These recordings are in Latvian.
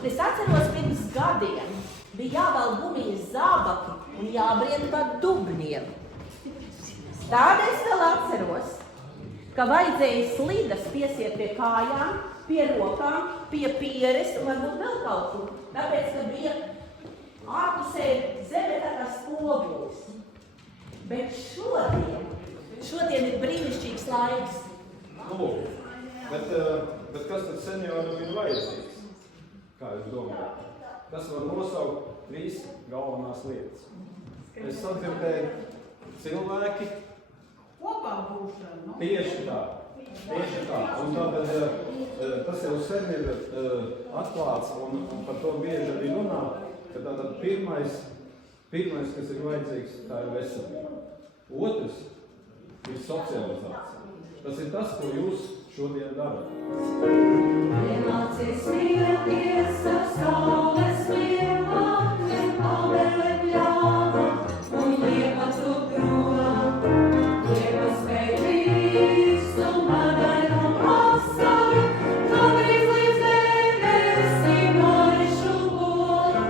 Un es atceros, pirms gadiem bija jāvēl gumijas zābaki un jābrien pa dubļiem. Tāda es vēl atceros, ka vajadzēja slidas piesiet pie kājām, pie rokām, pie pieres un varbūt vēl kaut kur. Tāpēc, ka bija ārpusē zeme tā kā spogulis. Bet šodien ir brīnišķīgs laiks. Nu, bet kas tad senioram ir vajadzīgs? Kā jūs domājat? Tas var nosaukt 3 galvenās lietas. Es sadzirdēju cilvēki. Kopā būšana. Tieši tā. Un tātad tas jau sen ir atklāts un par to bieži arī runā, ka tātad pirmais, kas ir vajadzīgs, tā ir veselība. Otrs ir socializācija. Tas ir tas, ko jūs šodien darat. Iemācies mīlēties ar saules mīlākiem, abele pļāva un liepa tu prom. Liepa spēj visu madaļu asaru, kāpēc līdz debesīm aišu bojā.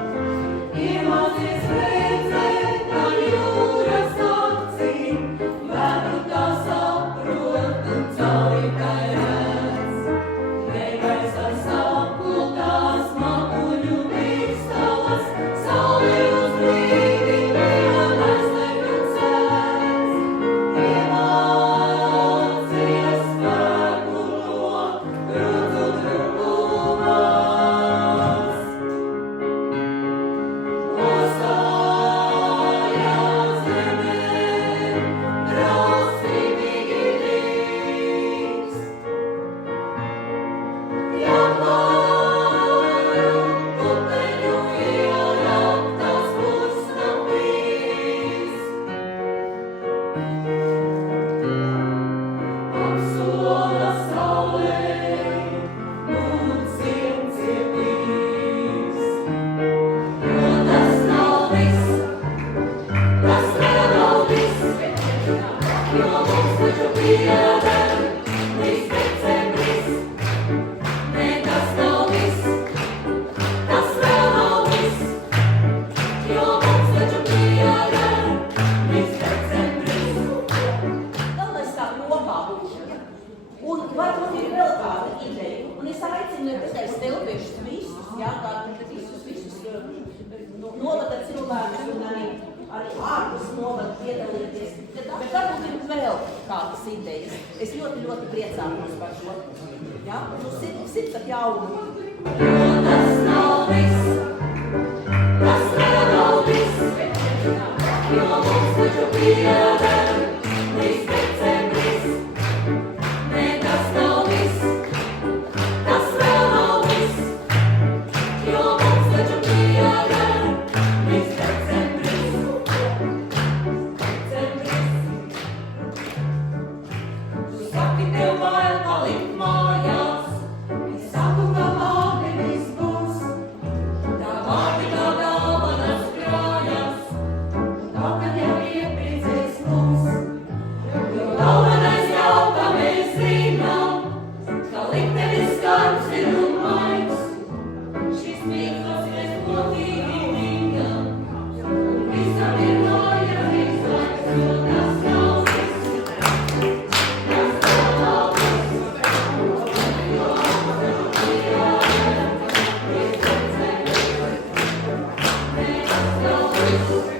Iemācies redzēt, kā jūras acīm, vēdu tā saprot un cauri tai redz. Neikais ar saplutās makuļu pīkstalas, sauli uz brīdi neatnes nekad sēdz. Iemācies spēku no grūtu trūkumās. Nostājās zemē, drausmīgi drīkst. Janvāru puteņu ierauktās pusnapīs. Apsola saulē un sirds cietīs. Jo tas nav viss, tas vēl nav viss, jo mums taču pieder līdz decembris. Nē, tas nav viss, tas vēl nav viss, jo mums taču pieder līdz decembris. Galvenais kā kopā būšana. Un varbūt ir vēl kāda ideja. Un es aicinu tikai stelpiešus visus, visus novada cilvēkus un arī ārpus novada piedalīties. Bet varbūt ir vēl kādas idejas. Es ļoti priecājos par šo. Ja? Nu, sirds ar jaunu. Jo tas nav viss, tas vēl nav viss, jo mums taču pieder līdz decembris. Nē, tas nav viss, tas vēl nav viss, jo mums taču pieder līdz decembris. Tu saki, tev bail palikt mājās. Es saku, ka labi viss būs. Tā vārdi kā dāvanas krājās. Tā, kad jau iepriecēs mūs. Jo galvenais jau, ka mēs zinām, ka liktenis skarbs ir un maigs. Šis mīklos mēs kopīgi mīļam. Un visam ir vajadzīgs laiks, jo tas nav viss. Tas vēl nav viss. Jo mums taču pieder līdz decembris. Nē, tas nav viss.